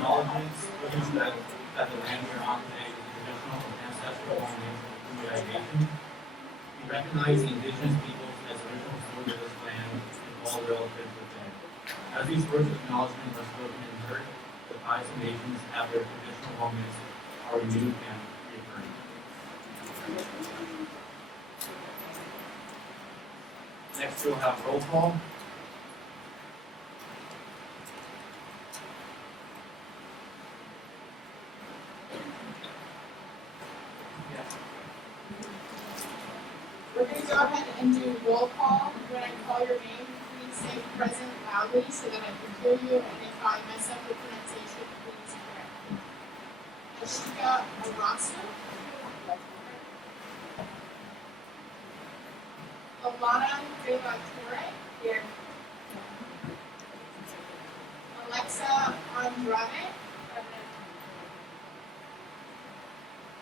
acknowledges that the land we are on today is the traditional and ancestral homeland of Reallocation. We recognize the indigenous peoples as original stewards of this land and all relatives within. As these words of acknowledgement are spoken and heard, the tribes and nations have their traditional homelands are renewed and reaffirmed. Next, we'll have roll call. We're going to go ahead and do roll call. When I call your name, please say present loudly so that I can hear you, and if I mess up the pronunciation, please correct me. Ashika Arasu. Alana De La Torre. Here. Alexa Andrade.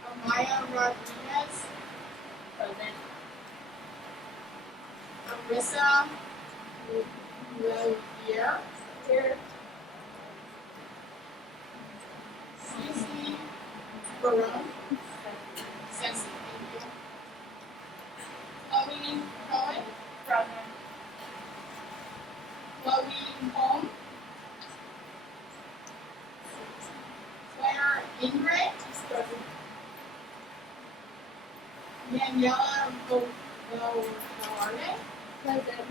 Amaya Rodriguez. Present. Arissa Levier. Here. Cece Barone. Ceci, thank you. Chloe Cohen. Present. Chloe Holm. Claire Ingray. Present. Daniela Velarde. Present.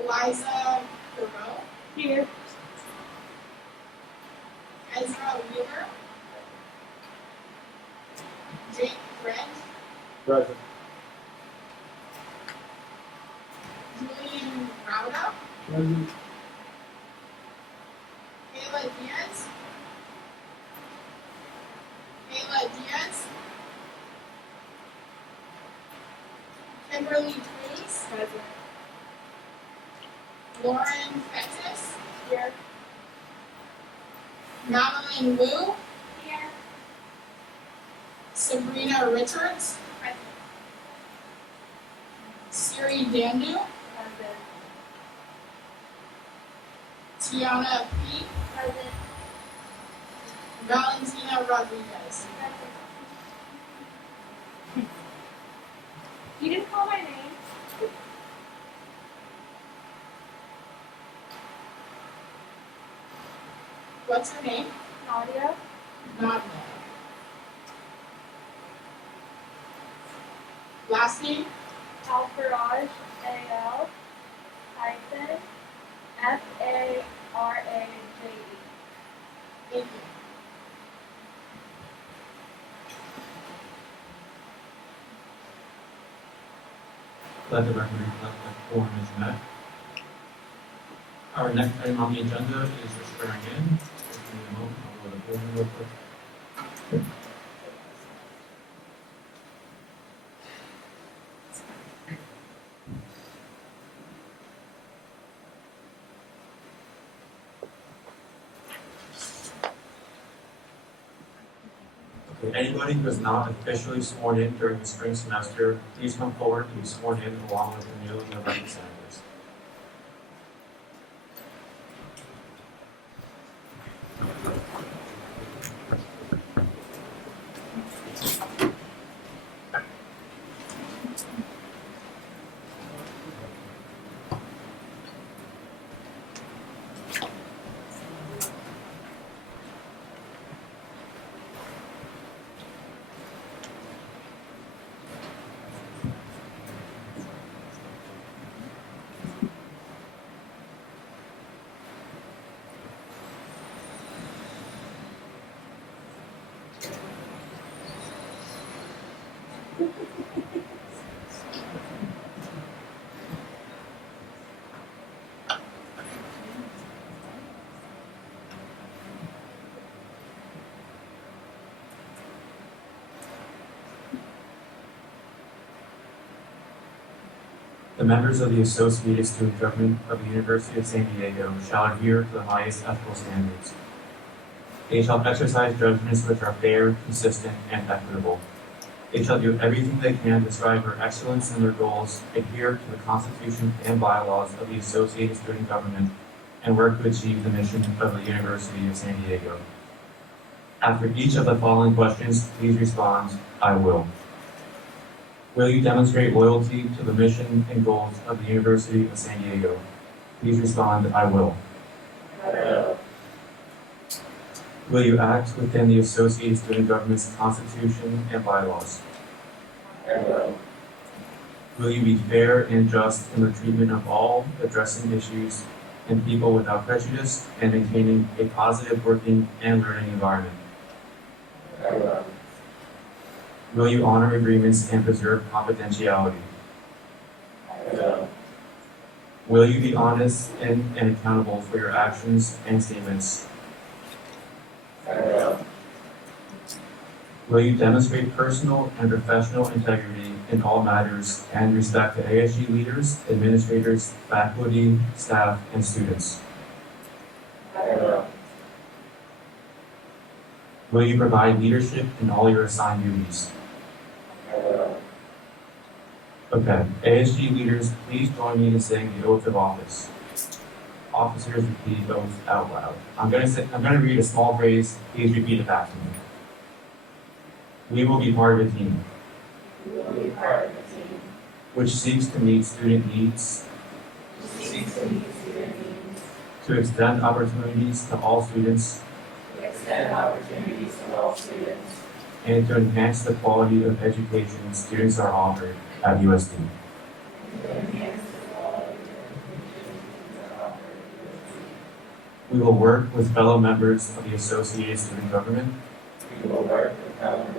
Eliza Thoreau. Here. Ezra Wheeler. Jake Brent. Present. Julian Rauda. Present. Kayla Diaz. Kayla Diaz. Kimberly Tweez. Present. Lauren Fettis. Here. Madeline Wu. Here. Sabrina Richards. Present. Siri Dandu. Present. Tiana P. Present. Valentina Rodriguez. Present. You didn't call my name. What's your name? Nadia. Nadia. Last name? Alfaraj, A-L hyphen F-A-R-A-J-E. Thank you. Let the record reflect that quorum is met. Our next item on the agenda is the swearing in. Just give me a moment, I'll go to the board real quick. Okay, anybody who is not officially sworn in during the spring semester, please come forward to be sworn in along with the new and the representatives. The members of the Associated Student Government of the University of San Diego shall adhere to the highest ethical standards. They shall exercise judgments which are fair, consistent, and equitable. They shall do everything they can to strive for excellence in their goals, adhere to the Constitution and bylaws of the Associated Student Government, and work to achieve the mission of the University of San Diego? After each of the following questions, please respond, I will. Will you demonstrate loyalty to the mission and goals of the University of San Diego? Please respond, I will. I will. Will you act within the Associated Student Government's Constitution and bylaws? I will. Will you be fair and just in the treatment of all, addressing issues and people without prejudice, and maintaining a positive working and learning environment? I will. Will you honor agreements and preserve confidentiality? I will. Will you be honest and accountable for your actions and statements? I will. Will you demonstrate personal and professional integrity in all matters and respect to ASG leaders, administrators, faculty, staff, and students? I will. Will you provide leadership in all your assigned duties? I will. Okay, ASG leaders, please join me in saying the oath of office. Officers, repeat the oath out loud. I'm gonna read a small phrase. Please repeat it back to me. We will be part of a team We will be part of a team which seeks to meet student needs, which seeks to meet student needs, to extend opportunities to all students, to extend opportunities to all students, and to enhance the quality of education students are offered at USD. and to enhance the quality of education students are offered at USD. We will work with fellow members of the Associated Student Government We will work with fellow members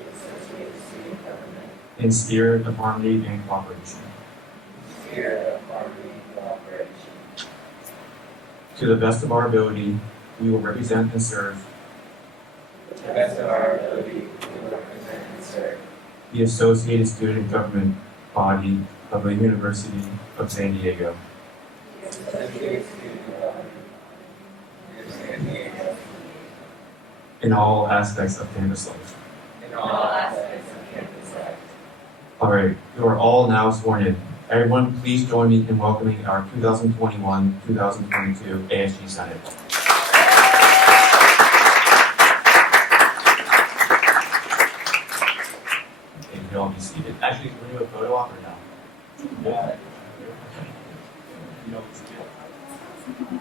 of the Associated Student Government in spirit of harmony and cooperation. in the spirit of harmony and cooperation. To the best of our ability, we will represent and serve To the best of our ability, we will represent and serve the Associated Student Government body of the University of San Diego. the Associated Student Government of San Diego In all aspects of campus life. in all aspects of campus life. All right, you are all now sworn in. Everyone, please join me in welcoming our 2021-2022 ASG Senate. Okay, you can all be seated. Actually, can we do a photo op or no? Yeah. Okay. You know, it's good.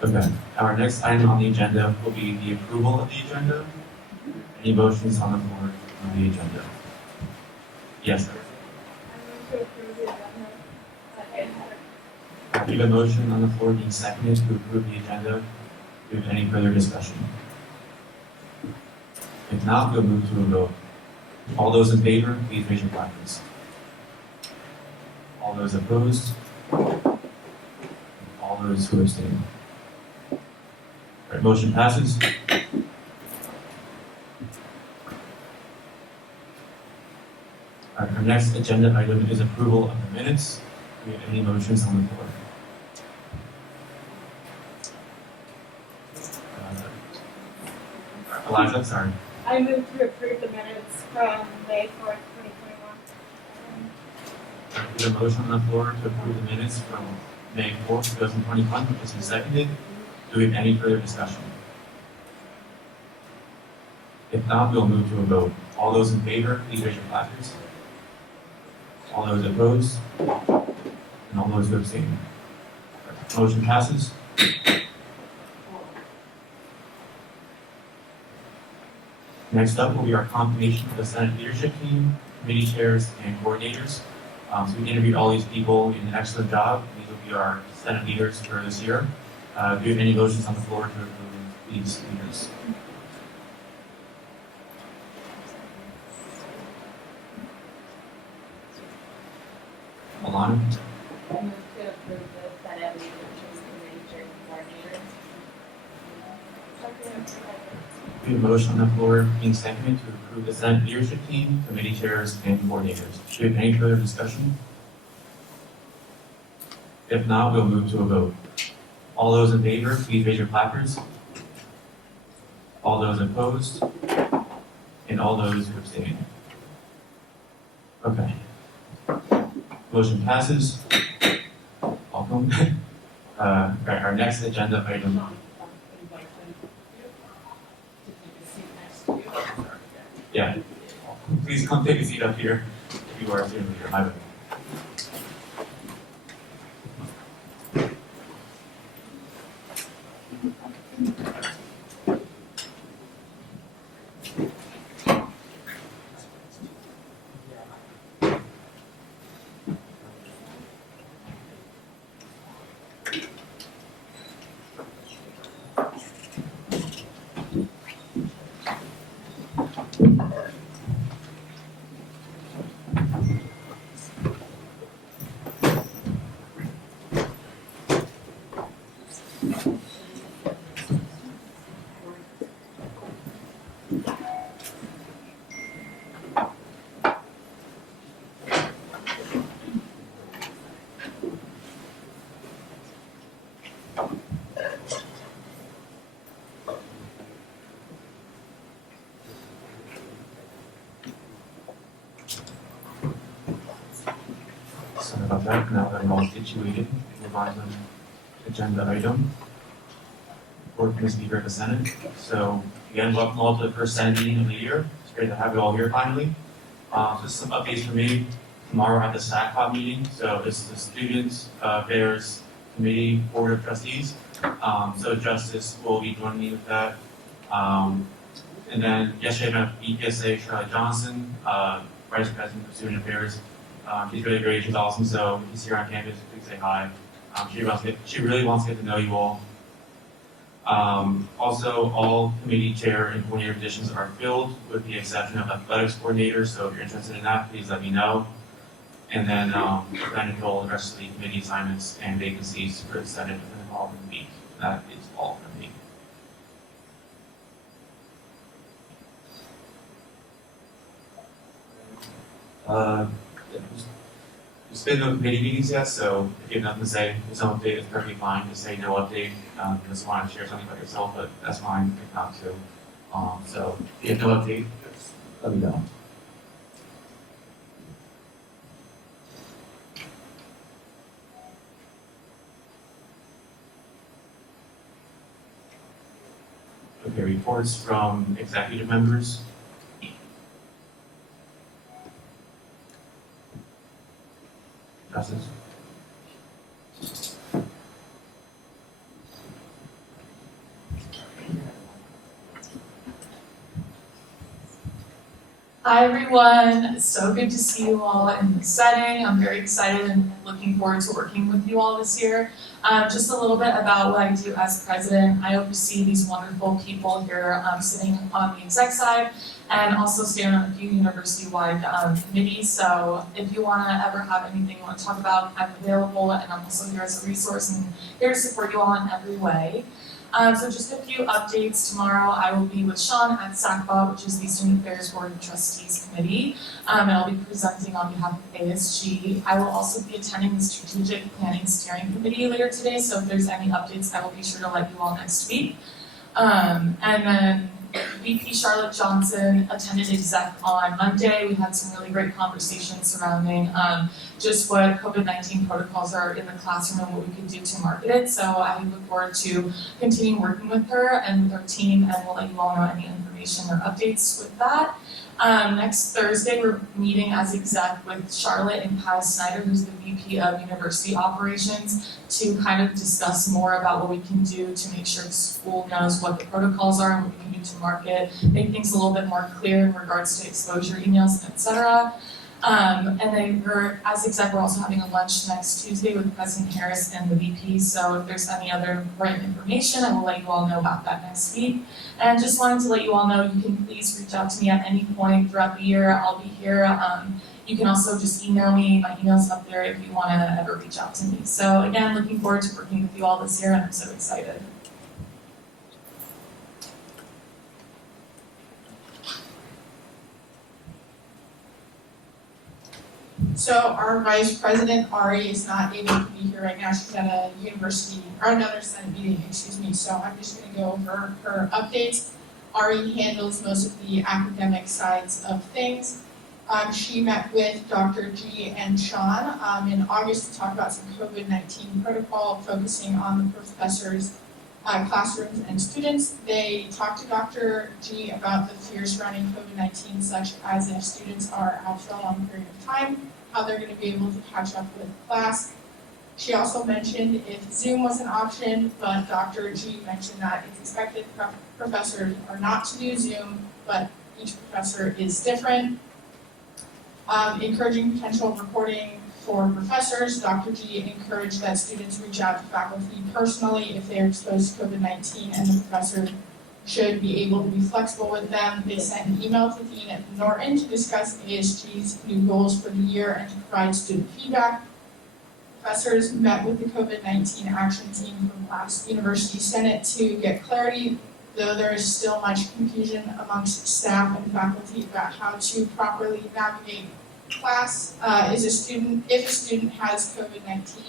Okay, our next item on the agenda will be the approval of the agenda. Any motions on the floor on the agenda? Yes, sir. I move to approve the agenda. Second. I have a motion on the floor being seconded to approve the agenda. Do we have any further discussion? If not, we'll move to a vote. All those in favor, please raise your hand, please. All those opposed? All those who abstain? All right, motion passes. Our next agenda item is approval of the minutes. Do we have any motions on the floor? Eliza, sorry. I move to approve the minutes from May 4th, 2021. There's a motion on the floor to approve the minutes from May 4th, 2021, which has been seconded. Do we have any further discussion? If not, we'll move to a vote. All those in favor, please raise your placards. All those opposed? And all those who abstain. Motion passes. Next up will be our confirmation of the Senate leadership team, committee chairs, and coordinators. So we interviewed all these people, did an excellent job. These will be our Senate leaders for this year. Do you have any motions on the floor to approve these leaders? Alana? I move to approve the Senate leadership committee chair and coordinators. We have a motion on the floor being seconded to approve the Senate leadership team, committee chairs, and coordinators. Do we have any further discussion? If not, we'll move to a vote. All those in favor, please raise your placards. All those opposed? And all those who abstain. Okay. Motion passes. Welcome. Our next agenda item. Yeah. Please come take a seat up here if you are sitting here. My bad. Sorry about that. Now that I'm all situated, we'll move on to the agenda item. Report from the Speaker of the Senate. So again, welcome all to the first Senate meeting of the year. It's great to have you all here finally. Just some updates for me. Tomorrow at the SACPOD meeting, so it's the Students Affairs Committee Board of Trustees. So Justice will be joining me with that. And then yesterday I met with BPSA Charlotte Johnson, Vice President of Student Affairs. She's really great, she's awesome, so if she's here on campus, please say hi. She really wants to get to know you all. Also, all committee chair and coordinator positions are filled with the exception of athletics coordinator, so if you're interested in that, please let me know. And then we're going to fill the rest of the committee assignments and vacancies for the Senate within the following week. That is all from me. There's been no committee meetings yet, so if you have nothing to say, there's no update, it's perfectly fine to say no update. You just want to share something about yourself, but that's fine if not to. So if you have no update, just let me know. Okay, reports from executive members. Justice? Hi everyone, it's so good to see you all in this setting. I'm very excited and looking forward to working with you all this year. Just a little bit about what I do as president. I oversee these wonderful people here sitting on the exec side and also stand on a few university-wide committees. So if you want to ever have anything you want to talk about, I'm available and I'm also here as a resource and here to support you all in every way. So just a few updates. Tomorrow I will be with Sean at SACBA, which is the Student Affairs Board of Trustees Committee, and I'll be presenting on behalf of ASG. I will also be attending the Strategic Planning Steering Committee later today, so if there's any updates, I will be sure to let you all next week. And then VP Charlotte Johnson attended exec on Monday. We had some really great conversations surrounding just what COVID-19 protocols are in the classroom and what we could do to market it. So I look forward to continuing working with her and with our team, and we'll let you all know any information or updates with that. Next Thursday, we're meeting as exec with Charlotte and Kyle Snyder, who's the VP of University Operations, to kind of discuss more about what we can do to make sure the school knows what the protocols are and what we can do to market, make things a little bit more clear in regards to exposure emails, etc. And then as exec, we're also having a lunch next Tuesday with President Harris and the VP, so if there's any other important information, I will let you all know about that next week. And just wanted to let you all know, you can please reach out to me at any point throughout the year. I'll be here. You can also just email me. My email's up there if you want to ever reach out to me. So again, looking forward to working with you all this year, and I'm so excited. So our Vice President, Ari, is not able to be here right now. She's at a university, or another Senate meeting, so I'm just gonna go over her updates. Ari handles most of the academic sides of things. She met with Dr. G and Sean in August to talk about some COVID-19 protocol, focusing on the professors, classrooms, and students. They talked to Dr. G about the fears surrounding COVID-19, such as if students are out for a long period of time, how they're going to be able to catch up with class. She also mentioned if Zoom was an option, but Dr. G mentioned that it's expected professors are not to do Zoom, but each professor is different. Encouraging potential reporting for professors, Dr. G encouraged that students reach out to faculty personally if they are exposed to COVID-19, and the professor should be able to be flexible with them. They sent an email to Dean Norton to discuss ASG's new goals for the year and to provide student feedback. Professors met with the COVID-19 action team from last University Senate to get clarity, though there is still much confusion amongst staff and faculty about how to properly navigate class. If a student has COVID-19,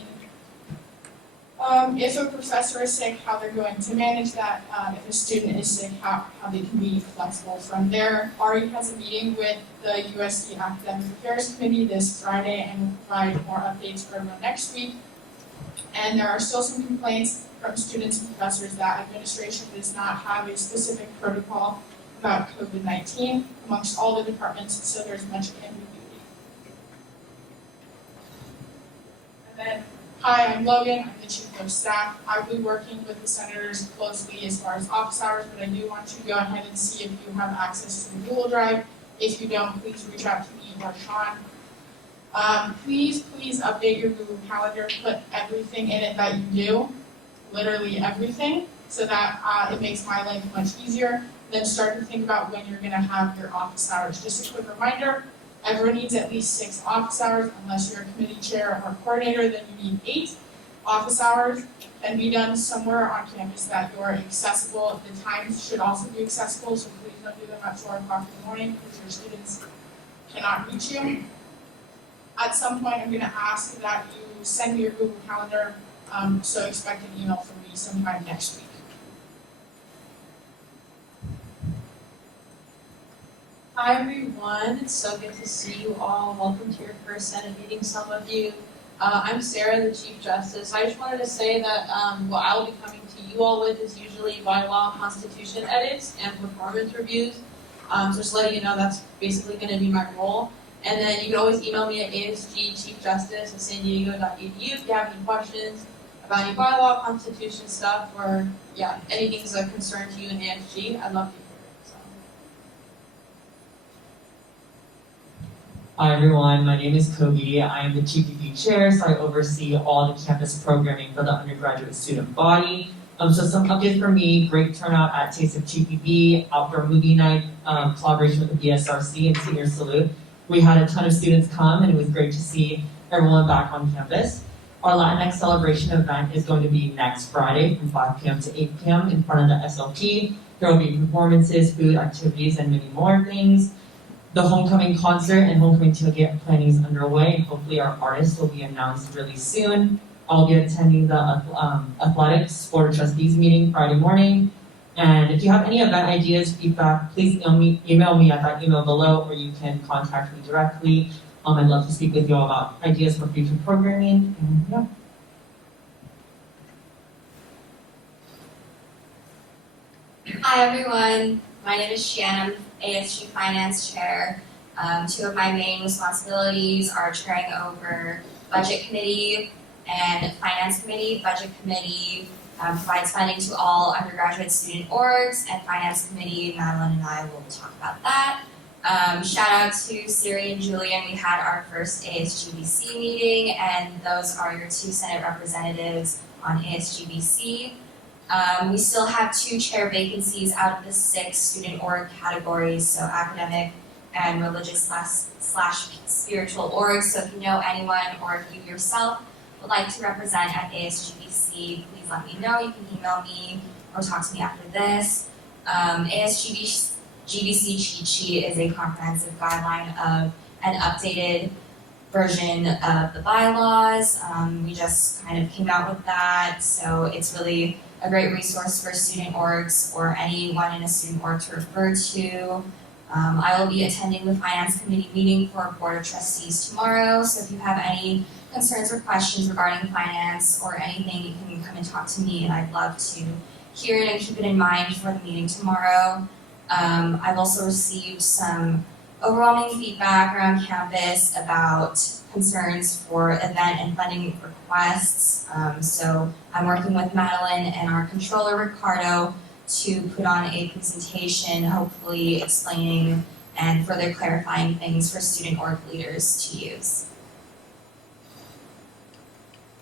if a professor is sick, how they're going to manage that. If a student is sick, how they can be flexible from there. Ari has a meeting with the USD Academic Affairs Committee this Friday and will provide more updates for everyone next week. And there are still some complaints from students and professors that administration does not have a specific protocol about COVID-19 amongst all the departments, so there's much ambiguity. And then, hi, I'm Logan, I'm the Chief of Staff. I will be working with the senators closely as far as office hours, but I do want to go ahead and see if you have access to the Google Drive. If you don't, please reach out to me or Sean. Please update your Google Calendar, put everything in it that you do, literally everything, so that it makes my life much easier. Then start to think about when you're gonna have your office hours. Just a quick reminder, everyone needs at least 6 office hours. Unless you're a committee chair or coordinator, then you need 8 office hours, and be done somewhere on campus that you're accessible. The times should also be accessible, so please don't do them at 4 o'clock in the morning because your students cannot reach you. At some point, I'm gonna ask that you send me your Google Calendar, so expect an email from me sometime next week. Hi everyone, it's so good to see you all. Welcome to your first Senate meeting, some of you. I'm Sarah, the Chief Justice. I just wanted to say that what I'll be coming to you all with is usually bylaw constitution edits and performance reviews. So just letting you know that's basically going to be my role. And then you can always email me at asgchiefjustice@sandiego.edu if you have any questions about any bylaw, constitution stuff, or anything's a concern to you in ASG. I'd love to hear it. So. Hi everyone, my name is Kobe. I am the TPP chair, so I oversee all the campus programming for the undergraduate student body. So some updates for me: great turnout at Taste of TPP, outdoor movie night, collaboration with the BSRC and Senior Salute. We had a ton of students come, and it was great to see everyone back on campus. Our Latinx celebration event is going to be next Friday from 5 p.m. to 8 p.m. in front of the SLP. There will be performances, food, activities, and many more things. The homecoming concert and homecoming tailgate planning is underway, and hopefully our artists will be announced really soon. I'll be attending the athletics board of trustees meeting Friday morning. And if you have any event ideas, feedback, please email me at that email below, or you can contact me directly. I'd love to speak with you all about ideas for future programming. And yeah. Hi everyone, my name is Shannon, ASG Finance Chair. Two of my main responsibilities are chairing over Budget Committee and Finance Committee. Budget Committee provides funding to all undergraduate student orgs, and Finance Committee, Madeline and I will talk about that. Shout out to Siri and Julian. We had our first ASGBC meeting, and those are your two Senate representatives on ASGBC. We still have 2 chair vacancies out of the 6 student org categories, so academic and religious slash spiritual orgs. So if you know anyone or if you yourself would like to represent at ASGBC, please let me know. You can email me or talk to me after this. Gbc Cheat Sheet is a comprehensive guideline of an updated version of the bylaws. We just kind of came out with that, so it's really a great resource for student orgs or anyone in a student org to refer to. I will be attending the Finance Committee meeting for Board of Trustees tomorrow, so if you have any concerns or questions regarding finance or anything, you can come and talk to me, and I'd love to hear it and keep it in mind for the meeting tomorrow. I've also received some overwhelming feedback around campus about concerns for event and funding requests. So I'm working with Madeline and our controller Ricardo to put on a presentation, hopefully explaining and further clarifying things for student org leaders to use.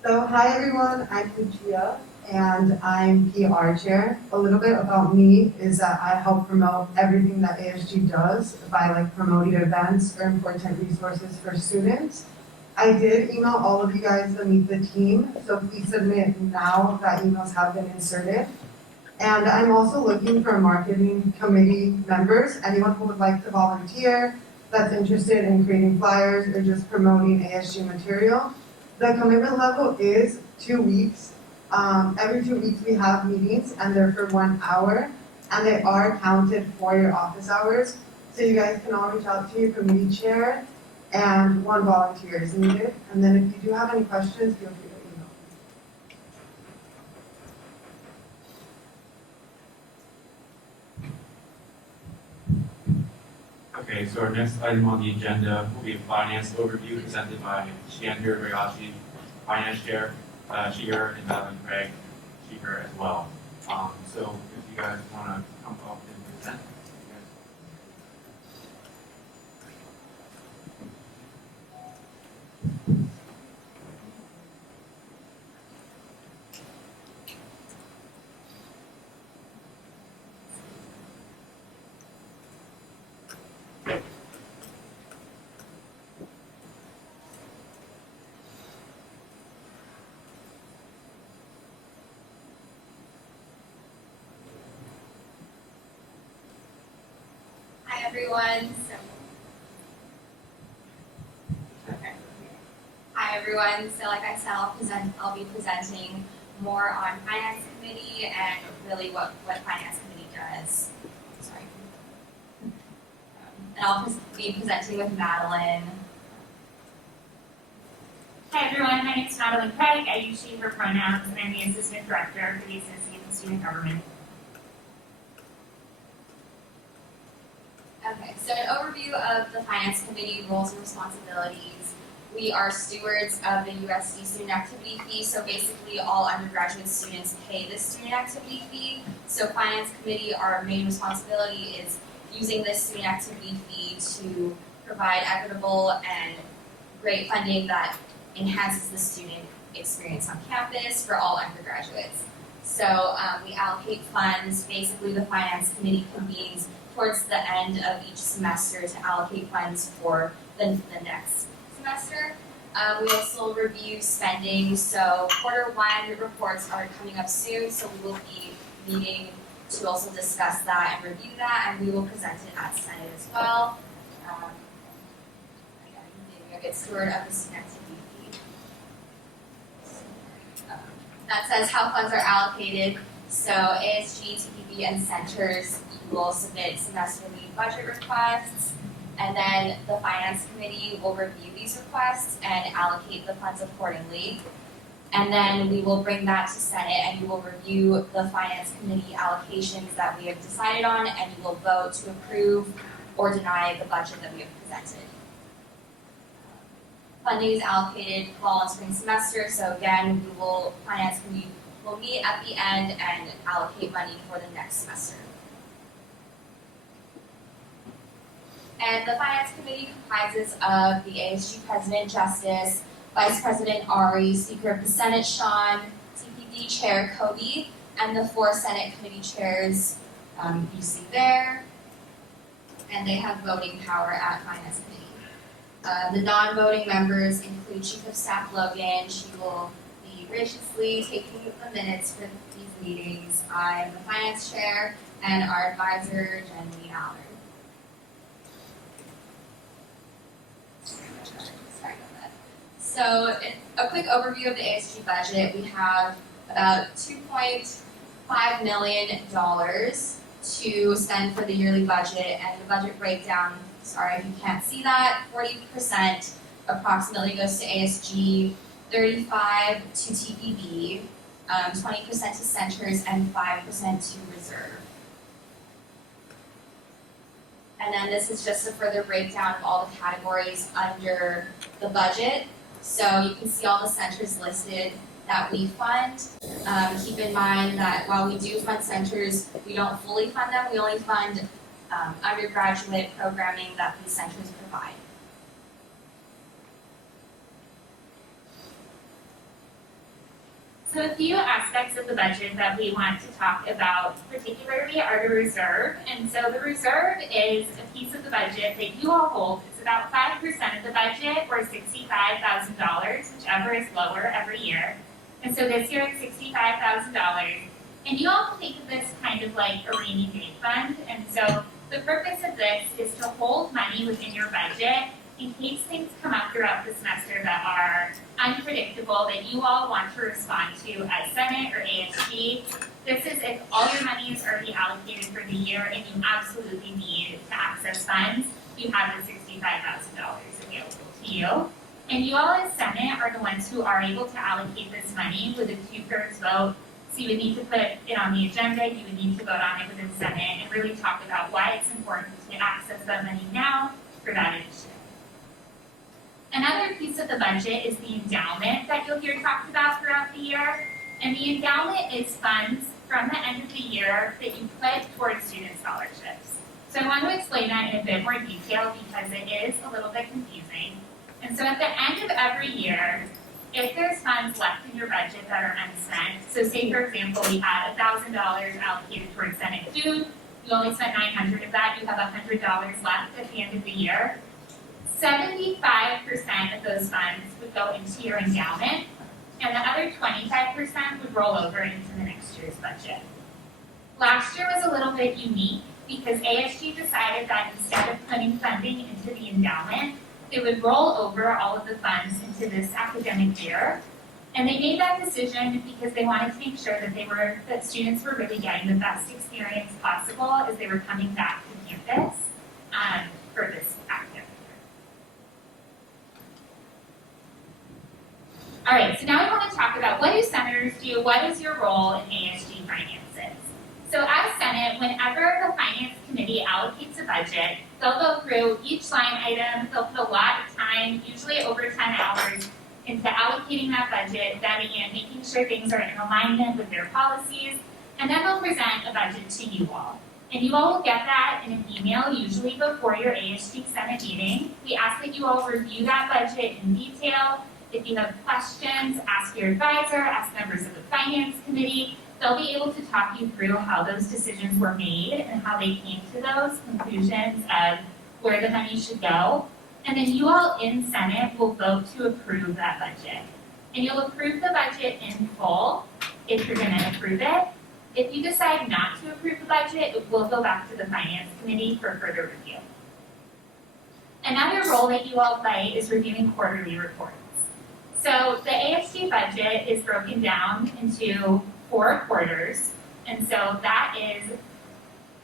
So hi everyone, I'm Lucia and I'm PR chair. A little bit about me is that I help promote everything that ASG does by promoting events or important resources for students. I did email all of you guys to meet the team, so please submit now that emails have been inserted. And I'm also looking for marketing committee members, anyone who would like to volunteer, that's interested in creating flyers or just promoting ASG material. The commitment level is 2 weeks. Every 2 weeks we have meetings and they're for 1 hour and they are counted for your office hours. So you guys can all reach out to your committee chair and 1 volunteer is needed. And then if you do have any questions, feel free to email. Okay, so our next item on the agenda will be a finance overview presented by Shiandra Ryashi, Finance Chair, Sheeher, and Madeline Craig, Sheeher as well. So if you guys want to come up and present. Hi everyone. Hi everyone. So like I said, I'll be presenting more on Finance Committee and really what Finance Committee does. Sorry. And I'll be presenting with Madeline. Hi everyone, my name is Madeline Craig. I use she, her pronouns, and I'm the Assistant Director for the Associate of Student Government. Okay, so an overview of the Finance Committee roles and responsibilities. We are stewards of the USD student activity fee, so basically all undergraduate students pay this student activity fee. So Finance Committee, our main responsibility is using this student activity fee to provide equitable and great funding that enhances the student experience on campus for all undergraduates. So we allocate funds. Basically, the Finance Committee convenes towards the end of each semester to allocate funds for the next semester. We also review spending, so quarter one reports are coming up soon, so we will be meeting to also discuss that and review that, and we will present it at Senate as well. Again, being a good steward of the student activity. That says how funds are allocated. So ASG, TPB, and centers will submit semesterly budget requests, and then the finance committee will review these requests and allocate the funds accordingly. And then we will bring that to Senate and we will review the finance committee allocations that we have decided on, and we will vote to approve or deny the budget that we have presented. Funding is allocated fall and spring semester, so again, finance committee will meet at the end and allocate money for the next semester. And the finance committee comprises of the ASG president, Justice, Vice President Ari, Speaker of the Senate Sean, TPD Chair Cody, and the 4 Senate committee chairs you see there. And they have voting power at finance committee. The non-voting members include Chief of Staff Logan. She will be graciously taking the minutes for these meetings. I'm the finance chair, and our advisor, Jenny Allard. So, a quick overview of the ASG budget. We have about $2.5 million to spend for the yearly budget, and the budget breakdown, sorry if you can't see that, 40% approximately goes to ASG, 35% to TPB, 20% to centers, and 5% to reserve. And then this is just a further breakdown of all the categories under the budget. So you can see all the centers listed that we fund. Keep in mind that while we do fund centers, we don't fully fund them. We only fund undergraduate programming that these centers provide. So a few aspects of the budget that we want to talk about particularly are the reserve. And so the reserve is a piece of the budget that you all hold. It's about 5% of the budget, or $65,000, whichever is lower every year. And so this year it's $65,000. And you all think of this kind of like a rainy day fund. And so the purpose of this is to hold money within your budget in case things come up throughout the semester that are unpredictable, that you all want to respond to as Senate or ASG. This is if all your money is already allocated for the year and you absolutely need to access funds, you have the $65,000 available to you. And you all as Senate are the ones who are able to allocate this money with a 2/3 vote. So you would need to put it on the agenda, you would need to vote on it within Senate and really talk about why it's important to access that money now for that initiative. Another piece of the budget is the endowment that you'll hear talked about throughout the year. And the endowment is funds from the end of the year that you put towards student scholarships. So I want to explain that in a bit more detail because it is a little bit confusing. And so at the end of every year, if there's funds left in your budget that are unspent, so say for example we had $1,000 allocated towards Senate food, you only spent $900 of that, you have $100 left at the end of the year. 75% of those funds would go into your endowment, and the other 25% would roll over into the next year's budget. Last year was a little bit unique because ASG decided that instead of putting funding into the endowment, they would roll over all of the funds into this academic year. And they made that decision because they wanted to make sure that students were really getting the best experience possible as they were coming back to campus for this academic year. All right, so now we want to talk about what do senators do, what is your role in ASG finances? So as Senate, whenever the Finance Committee allocates a budget, they'll go through each line item, they'll put a lot of time, usually over 10 hours, into allocating that budget, vetting it, making sure things are in alignment with their policies, and then they'll present a budget to you all. And you all will get that in an email, usually before your ASG Senate meeting. We ask that you all review that budget in detail. If you have questions, ask your advisor, ask members of the Finance Committee. They'll be able to talk you through how those decisions were made and how they came to those conclusions of where the money should go. And then you all in Senate will vote to approve that budget. And you'll approve the budget in full if you're gonna approve it. If you decide not to approve the budget, it will go back to the Finance Committee for further review. Another role that you all play is reviewing quarterly reports. So the ASG budget is broken down into 4 quarters, and so that is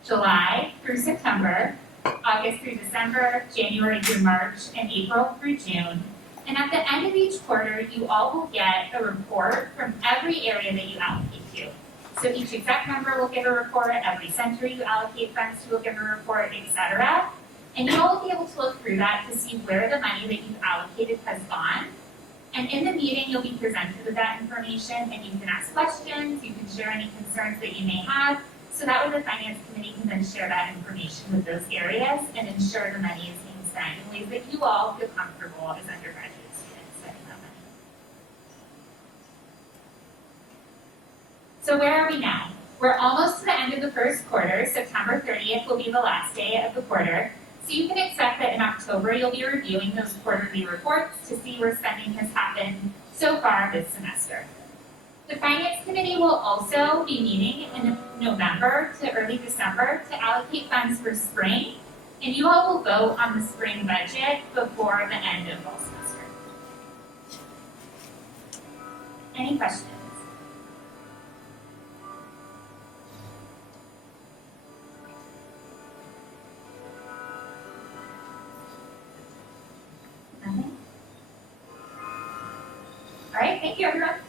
July through September, August through December, January through March, and April through June. And at the end of each quarter, you all will get a report from every area that you allocate to. So each exec member will give a report, every center you allocate funds to will give a report, etc. And you all will be able to look through that to see where the money that you've allocated has gone. And in the meeting, you'll be presented with that information, and you can ask questions, you can share any concerns that you may have, so that way the Finance Committee can then share that information with those areas and ensure the money is being spent in ways that you all feel comfortable as undergraduate students spending that money. So where are we now? We're almost to the end of the first quarter. September 30th will be the last day of the quarter. So you can expect that in October, you'll be reviewing those quarterly reports to see where spending has happened so far this semester. The Finance Committee will also be meeting in November to early December to allocate funds for spring, and you all will vote on the spring budget before the end of fall semester. Any questions? Nothing? All right, thank you, everyone.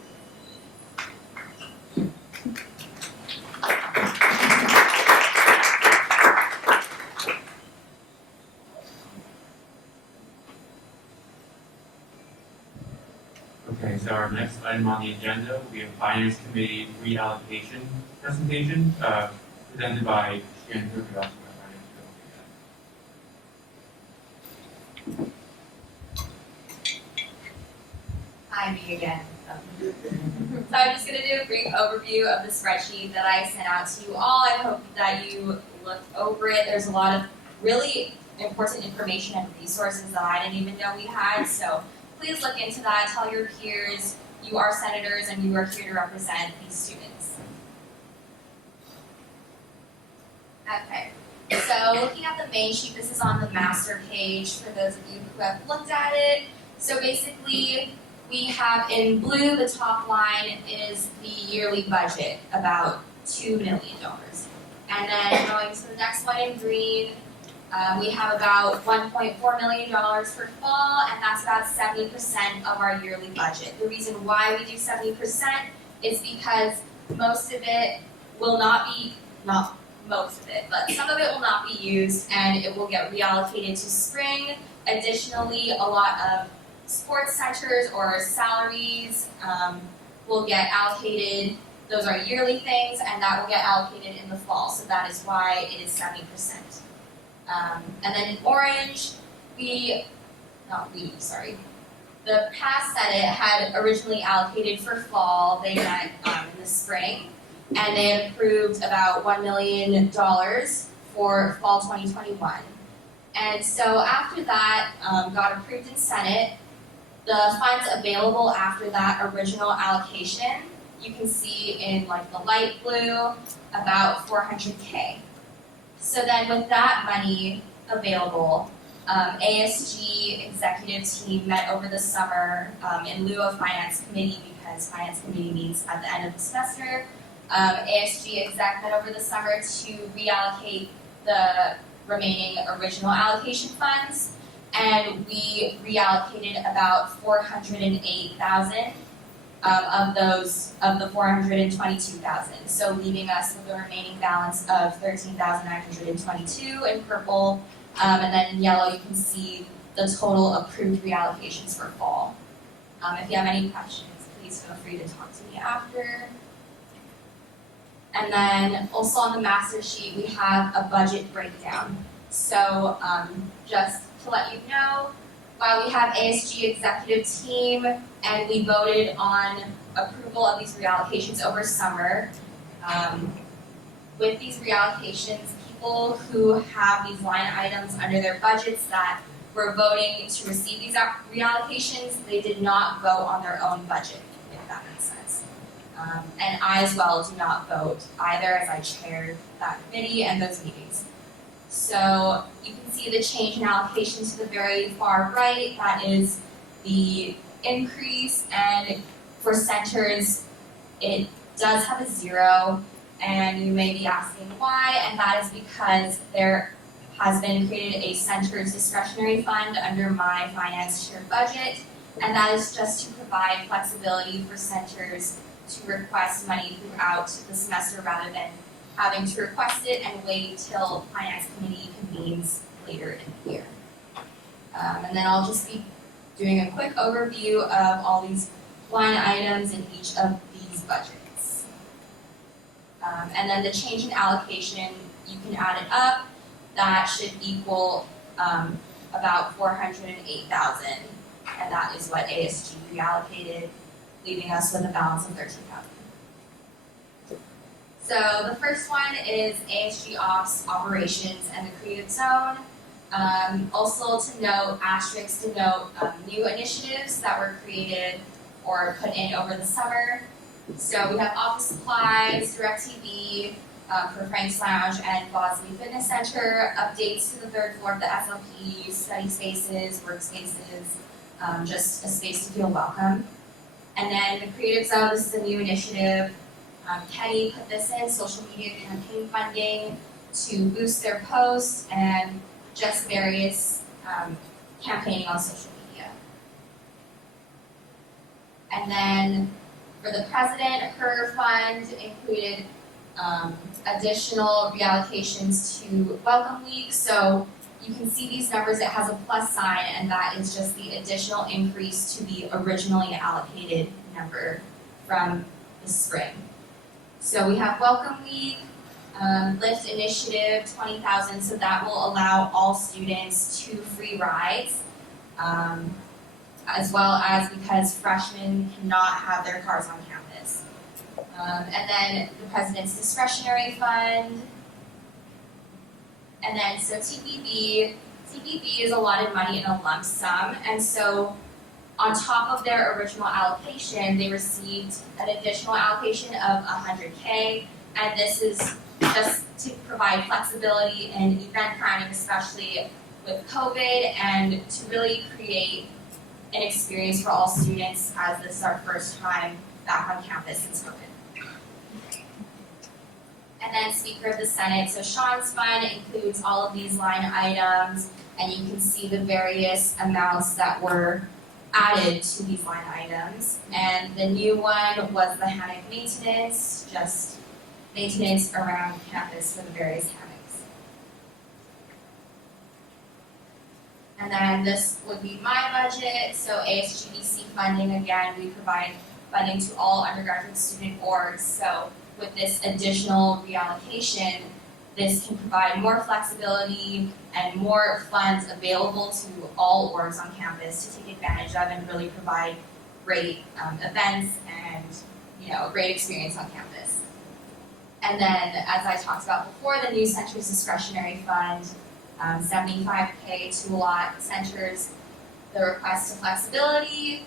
Okay, so our next item on the agenda, we have Finance Committee reallocation presentation, presented by Shannon Kirkwood. Hi, me again. So I'm just going to do a brief overview of the spreadsheet that I sent out to you all. I hope that you looked over it. There's a lot of really important information and resources that I didn't even know we had. So please look into that. Tell your peers you are senators and you are here to represent these students. Okay. So looking at the main sheet, this is on the master page for those of you who have looked at it. So basically, we have in blue, the top line is the yearly budget, about $2 million. And then going to the next one in green, we have about $1.4 million for fall, and that's about 70% of our yearly budget. The reason why we do 70% is because most of it will not be, not most of it, but some of it will not be used, and it will get reallocated to spring. Additionally, a lot of sports centers or salaries will get allocated. Those are yearly things, and that will get allocated in the fall. So that is why it is 70%. And then in orange, the past Senate had originally allocated for fall. They met in the spring, and they had approved about $1 million for fall 2021. And so after that got approved in Senate, the funds available after that original allocation, you can see in like the light blue, about $400K. So then with that money available, ASG executive team met over the summer in lieu of Finance Committee, because Finance Committee meets at the end of the semester. ASG exec met over the summer to reallocate the remaining original allocation funds, and we reallocated about $408,000 of the $422,000. So leaving us with a remaining balance of $13,922 in purple, and then in yellow you can see the total approved reallocations for fall. If you have any questions, please feel free to talk to me after. And then also on the master sheet, we have a budget breakdown. So just to let you know, while we have ASG executive team and we voted on approval of these reallocations over summer, with these reallocations, people who have these line items under their budgets that were voting to receive these reallocations, they did not vote on their own budget, if that makes sense. And I as well do not vote either, as I chair that committee and those meetings. So you can see the change in allocation to the very far right. That is the increase, and for centers, it does have a 0, and you may be asking why, and that is because there has been created a center's discretionary fund under my finance shared budget, and that is just to provide flexibility for centers to request money throughout the semester rather than having to request it and wait till finance committee convenes later in the year. And then I'll just be doing a quick overview of all these line items in each of these budgets. And then the change in allocation, you can add it up. That should equal about $408,000, and that is what ASG reallocated, leaving us with a balance of $13,000. So the first one is ASG Ops Operations and the Creative Zone. Also to note, asterisks to note new initiatives that were created or put in over the summer. So we have office supplies, DirecTV, for Frank's Lounge and Gbc Fitness Center, updates to the 3rd floor of the SLP, study spaces, workspaces, just a space to feel welcome. And then the Creative Zone, this is a new initiative. Kenny put this in, social media campaign funding to boost their posts and just various campaigning on social media. And then for the president, her fund included additional reallocations to Welcome Week. So you can see these numbers, it has a plus sign, and that is just the additional increase to the originally allocated number from the spring. So we have Welcome Week, Lift Initiative, 20,000, so that will allow all students 2 free rides, as well as because freshmen cannot have their cars on campus. And then the President's Discretionary Fund. And then, so TPB is allotted money in a lump sum, and so on top of their original allocation, they received an additional allocation of $100K, and this is just to provide flexibility in event planning, especially with COVID, and to really create an experience for all students, as this is our first time back on campus since COVID. And then Speaker of the Senate, so Sean's fund includes all of these line items, and you can see the various amounts that were added to these line items. And the new one was the hammock maintenance, just maintenance around campus for the various hammocks. And then this would be my budget, so Asgbc Funding, again, we provide funding to all undergraduate student orgs, so with this additional reallocation, this can provide more flexibility and more funds available to all orgs on campus to take advantage of and really provide great events and a great experience on campus. And then, as I talked about before, the new Center's Discretionary Fund, $75K to allot centers the request to flexibility.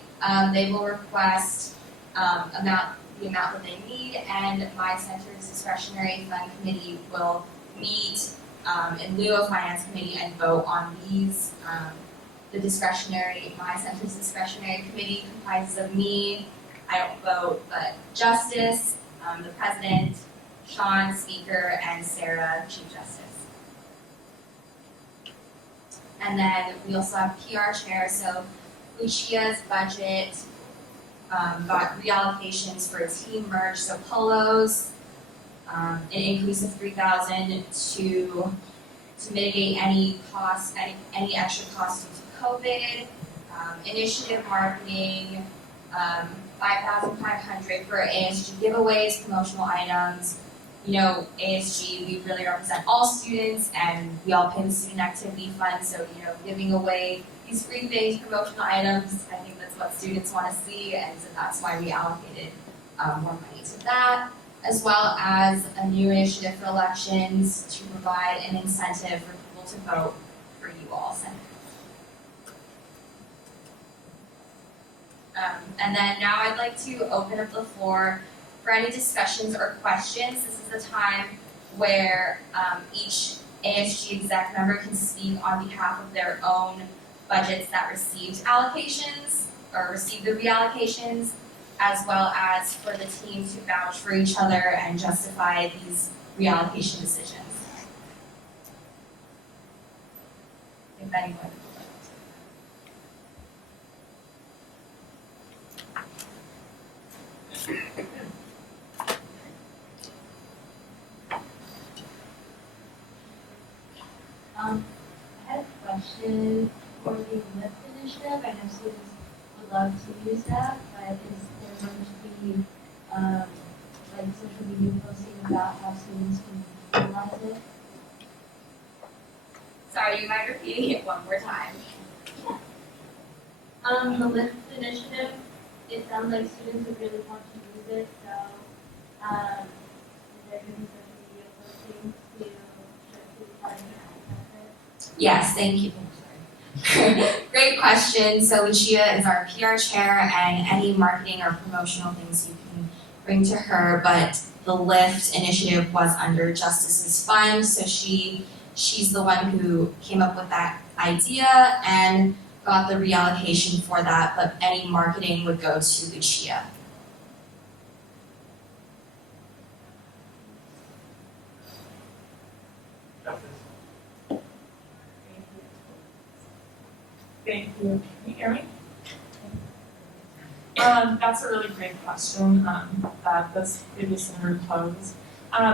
They will request the amount that they need, and my center's discretionary fund committee will meet in lieu of finance committee and vote on these. My center's discretionary committee comprises of me, I don't vote, but Justice, the President, Sean, Speaker, and Sarah, Chief Justice. And then we also have PR Chair, so Lucia's budget got reallocations for team merch, so polos, an increase of $3,000 to mitigate any costs, any extra costs due to COVID, initiative marketing, $5,500 for ASG giveaways, promotional items. ASG, we really represent all students, and we all pay the student activity fund, so giving away these free things, promotional items, I think that's what students want to see, and so that's why we allocated more money to that, as well as a new initiative for elections to provide an incentive for people to vote for you all senators. And then now I'd like to open up the floor for any discussions or questions. This is the time where each ASG exec member can speak on behalf of their own budgets that received allocations or received the reallocations, as well as for the team to vouch for each other and justify these reallocation decisions. If anyone would like to. I had a question for the LIFT initiative. I know students would love to use that, but is there going to be like social media posting about how students can utilize it? Sorry, you mind repeating it one more time? The LIFT initiative, it sounds like students would really want to use it, so is there going to be social media posting to show students how to access it? Yes, thank you. Great question. So Lucia is our PR chair, and any marketing or promotional things you can bring to her, but the LIFT initiative was under Justice's Fund, so she's the one who came up with that idea and got the reallocation for that, but any marketing would go to Lucia. Thank you. Can you hear me? That's a really great question that this previous interview posed.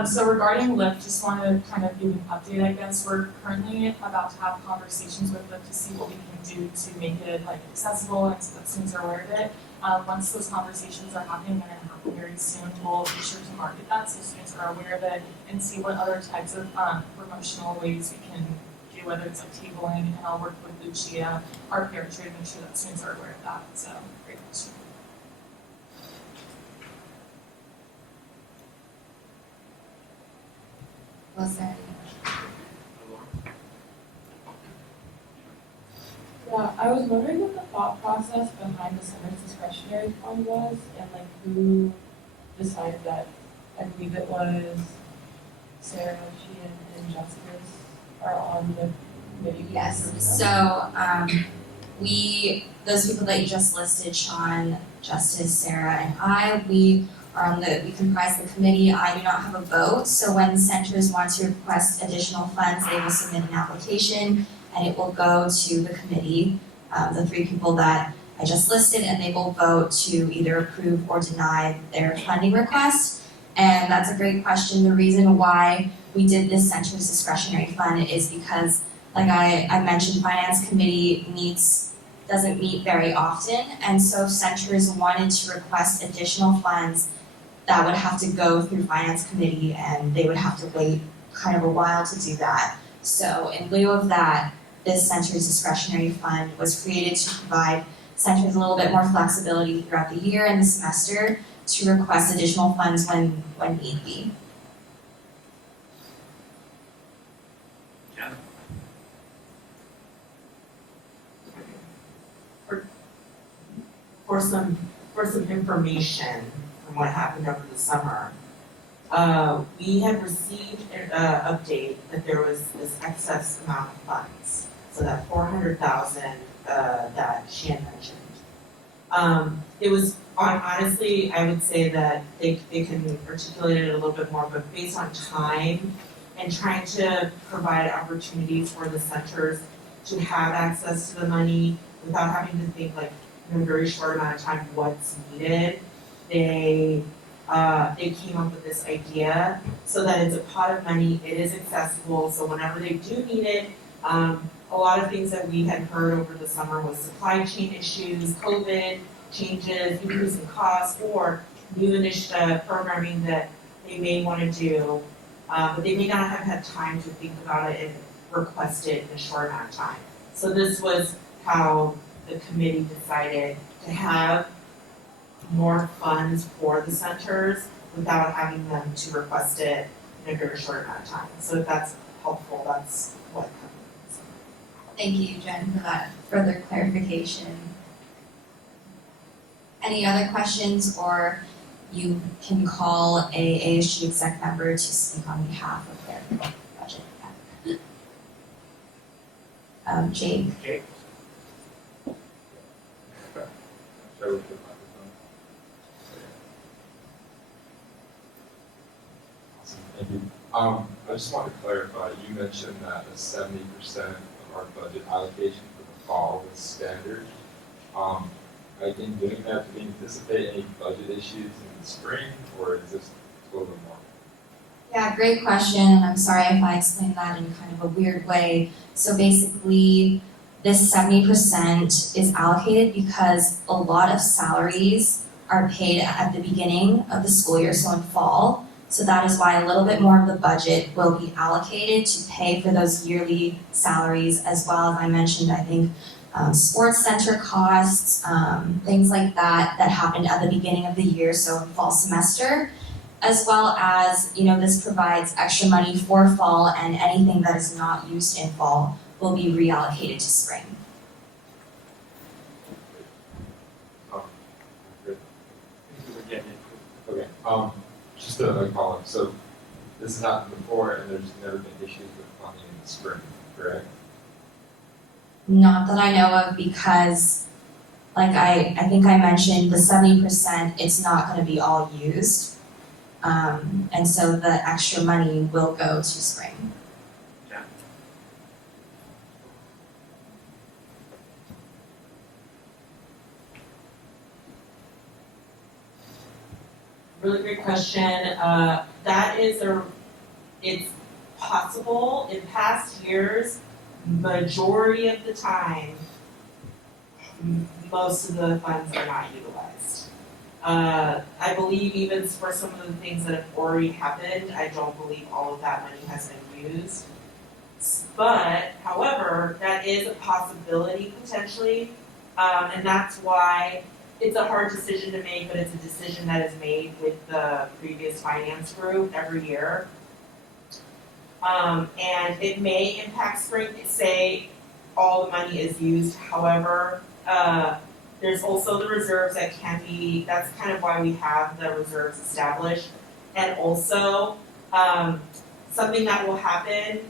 So regarding LIFT, just wanted to kind of give an update, I guess. We're currently about to have conversations with LIFT to see what we can do to make it like accessible and so that students are aware of it. Once those conversations are happening, they're going to happen very soon, we'll be sure to market that so students are aware of it and see what other types of promotional ways we can do, whether it's like tabling, and I'll work with Lucia, our PR chair, to make sure that students are aware of that. So, great question. Was there any? Yeah, I was wondering what the thought process behind the center's discretionary fund was, and like who decided that. I believe it was Sarah, she and Justice are on the committee. Yes, so those people that you just listed, Sean, Justice, Sarah, and I, we comprise the committee. I do not have a vote, so when centers want to request additional funds, they will submit an application and it will go to the committee, the three people that I just listed, and they will vote to either approve or deny their funding request. And that's a great question. The reason why we did this center's discretionary fund is because, like I mentioned, finance committee doesn't meet very often, and so if centers wanted to request additional funds, that would have to go through finance committee and they would have to wait kind of a while to do that. So in lieu of that, this center's discretionary fund was created to provide centers a little bit more flexibility throughout the year and the semester to request additional funds when need be. For some information from what happened over the summer, we had received an update that there was this excess amount of funds, so that 400,000 that she had mentioned. It was honestly, I would say that they can articulate it a little bit more, but based on time and trying to provide opportunities for the centers to have access to the money without having to think like in a very short amount of time what's needed, they came up with this idea so that it's a pot of money, it is accessible, so whenever they do need it, a lot of things that we had heard over the summer was supply chain issues, COVID changes, increasing costs, or new initiative programming that they may want to do, but they may not have had time to think about it and request it in a short amount of time. So this was how the committee decided to have more funds for the centers without having them to request it in a very short amount of time. So if that's helpful, that's what comes. Thank you, Jen, for that further clarification. any other questions, or you can call a ASG exec member to speak on behalf of their budget. Jake. Thank you. I just want to clarify, you mentioned that the 70% of our budget allocation for the fall was standard. In doing that, do we anticipate any budget issues in the spring, or is this totally normal? Yeah, great question, and I'm sorry if I explained that in kind of a weird way. So basically, this 70% is allocated because a lot of salaries are paid at the beginning of the school year, so in fall. So that is why a little bit more of the budget will be allocated to pay for those yearly salaries, as well as I mentioned, I think, sports center costs, things like that happened at the beginning of the year, so in fall semester, as well as, this provides extra money for fall, and anything that is not used in fall will be reallocated to spring. Okay. Just a follow up. So this has happened before, and there's never been issues with funding in the spring, correct? Not that I know of, because like I think I mentioned, the 70%, it's not going to be all used. And so the extra money will go to spring. Yeah. Really great question. It's possible in past years, majority of the time, most of the funds are not utilized. I believe even for some of the things that have already happened, I don't believe all of that money has been used. But, however, that is a possibility potentially, and that's why it's a hard decision to make, but it's a decision that is made with the previous finance group every year. And it may impact spring, say all the money is used. However, there's also the reserves that can be, that's kind of why we have the reserves established. And also, something that will happen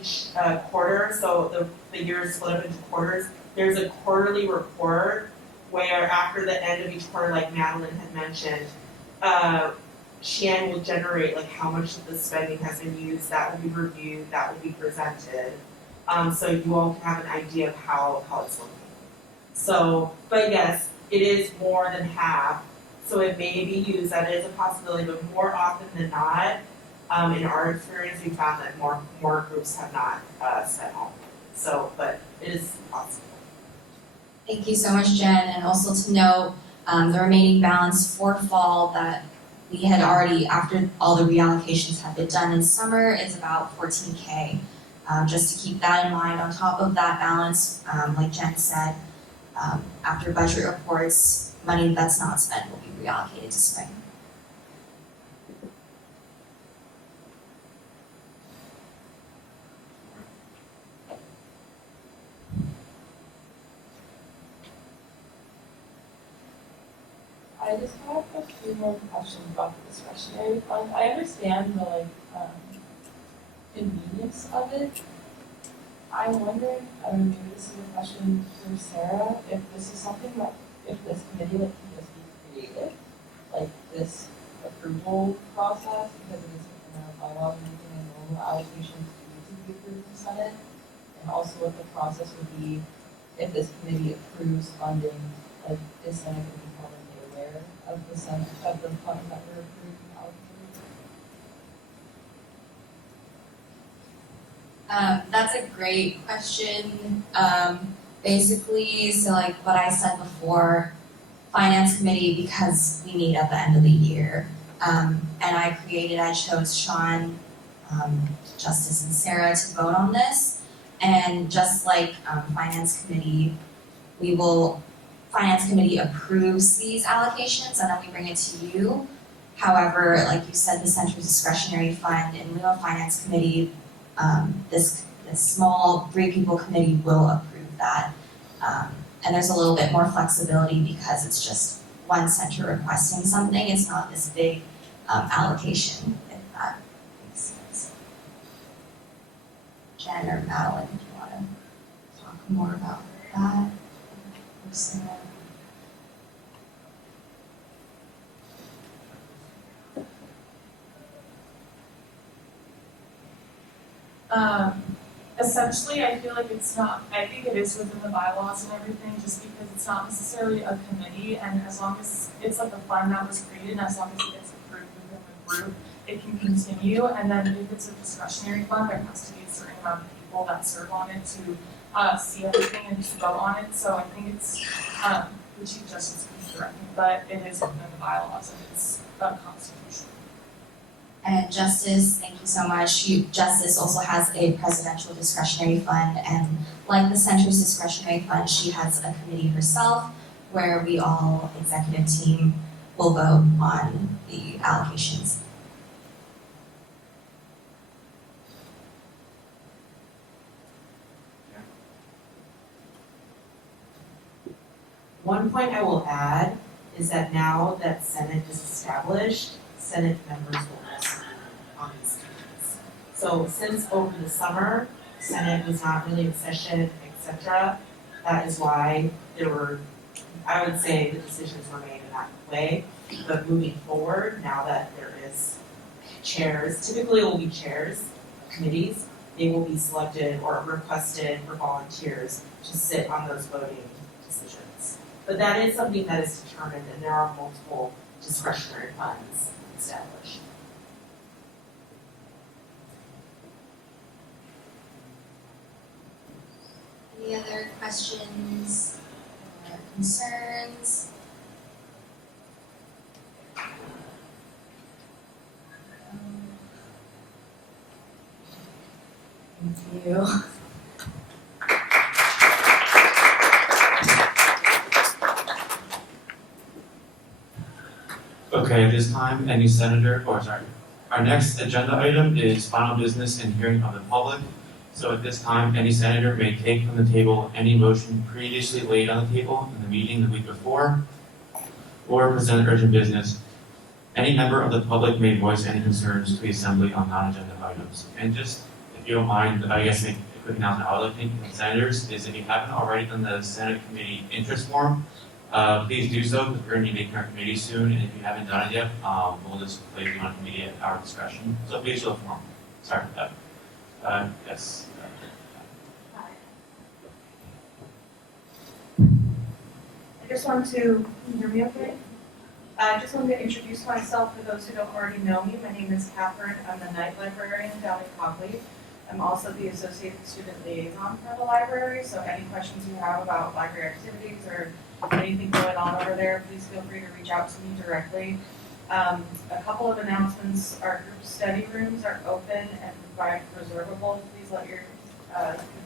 each quarter, so the year is split up into quarters, there's a quarterly report where after the end of each quarter, like Madeline had mentioned, Shan will generate like how much of the spending has been used, that will be reviewed, that will be presented. So you all can have an idea of how it's looking. So, but yes, it is more than half, so it may be used, that is a possibility, but more often than not, in our experience, we found that more groups have not spent all. So, but it is possible. Thank you so much, Jen, and also to note, the remaining balance for fall that we had already, after all the reallocations have been done in summer, is about $14K. Just to keep that in mind, on top of that balance, like Jen said, after budget reports, money that's not spent will be reallocated to spring. I just have a few more questions about the discretionary fund. I understand the convenience of it. I wondered, I don't know, maybe this is a question for Sarah, if this is something that, if this committee can just be creative, like this approval process, because it is in our bylaws and everything, and normal allocations do need to be approved in the Senate, and also what the process would be if this committee approves funding, like is Senate going to be publicly aware of the Senate, of the funds that were approved and allocated? That's a great question. Basically, so like what I said before, Finance Committee, because we meet at the end of the year, and I chose Sean, Justice, and Sarah to vote on this. And just like Finance Committee, Finance Committee approves these allocations and then we bring it to you. However, like you said, the Center's discretionary fund, in lieu of Finance Committee, this small 3-people committee will approve that. And there's a little bit more flexibility because it's just one center requesting something. It's not this big allocation, if that makes sense. Jen or Madeline, if you want to talk more about that. Or Sarah. Essentially, I feel like it's not, I think it is within the bylaws and everything, just because it's not necessarily a committee, and as long as it's like a fund that was created, and as long as it gets approved within the group, it can continue, and then if it's a discretionary fund, there has to be a certain amount of people that serve on it to see everything and to vote on it, so I think it's, the Chief Justice can correct me, but it is within the bylaws and it's constitutional. And Justice, thank you so much. Justice also has a presidential discretionary fund, and like the center's discretionary fund, she has a committee herself where we all, executive team, will vote on the allocations. One point I will add is that now that Senate is established, Senate members will also be on these committees. So since over the summer, Senate was not really in session, etc., that is why there were, I would say the decisions were made in that way. But moving forward, now that there is chairs, typically it will be chairs of committees, they will be selected or requested for volunteers to sit on those voting decisions. But that is something that is determined, and there are multiple discretionary funds established. Any other questions or concerns? Thank you. Okay, at this time, any senator, our next agenda item is final business and hearing of the public. So at this time, any senator may take from the table any motion previously laid on the table in the meeting the week before, or present urgent business. Any member of the public may voice any concerns to the assembly on non-agenda items. And just, if you don't mind, I guess a quick announcement I would like to make to the senators is if you haven't already done the Senate Committee interest form, please do so, because we're going to be making our committee soon, and if you haven't done it yet, we'll just place you on a committee at our discretion. So please fill the form. Sorry for that. Yes. I just want to, can you hear me okay? I just wanted to introduce myself for those who don't already know me. My name is Catherine. I'm the night librarian down in Copley. I'm also the Associated Student Liaison for the library, so any questions you have about library activities or anything going on over there, please feel free to reach out to me directly. A couple of announcements. Our group study rooms are open and provide reservable. Please let your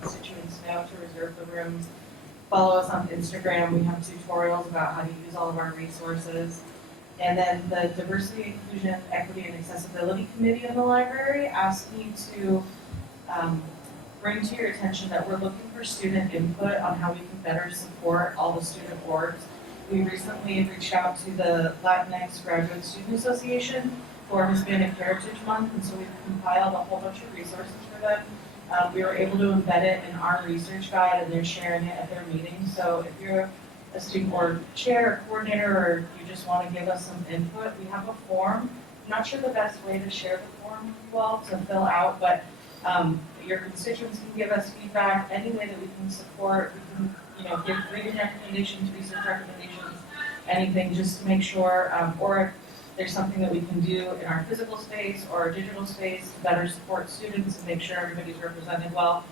constituents know to reserve the rooms. Follow us on Instagram. We have tutorials about how to use all of our resources. And then the Diversity, Inclusion, Equity, and Accessibility Committee in the library asked me to bring to your attention that we're looking for student input on how we can better support all the student boards. We recently reached out to the Latinx Graduate Student Association for Hispanic Heritage Month, and so we've compiled a whole bunch of resources for them. We were able to embed it in our research guide, and they're sharing it at their meetings. So if you're a student board chair or coordinator, or you just want to give us some input, we have a form. I'm not sure the best way to share the form with you all to fill out, but your constituents can give us feedback any way that we can support. We can, give reading recommendations, research recommendations, anything, just to make sure, or if there's something that we can do in our physical space or our digital space to better support students and make sure everybody's represented well,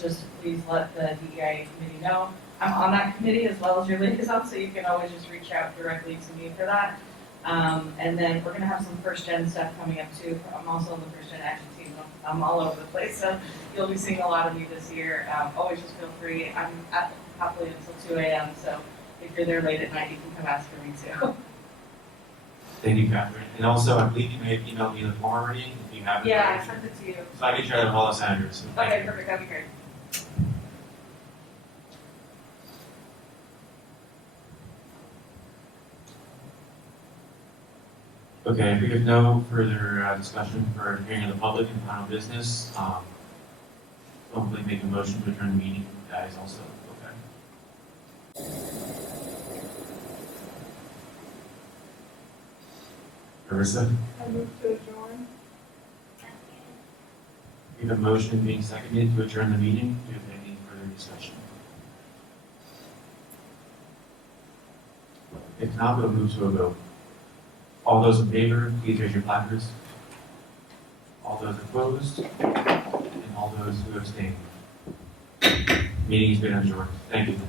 just please let the DEIA committee know. I'm on that committee as well as your liaison, so you can always just reach out directly to me for that. And then we're gonna have some first gen stuff coming up too. I'm also on the first gen action team. I'm all over the place, so you'll be seeing a lot of me this year. Always just feel free. I'm at Copley until 2 a.m., so if you're there late at night, you can come ask for me too. Thank you, Catherine. And also, I believe you may have emailed me the form already, if you haven't. Yeah, I sent it to you. So I can share that with all the senators. So thank Okay, you. perfect. That'd be great. Okay, if we have no further discussion for hearing of the public and final business, hopefully make a motion to adjourn the meeting. That is also okay. Marissa, I move to adjourn. we have a motion being seconded to adjourn the meeting. Do you have any further discussion? If not, we'll move to a vote. All those in favor, please raise your placards. All those opposed, and all those who abstain. Meeting has been adjourned. Thank you.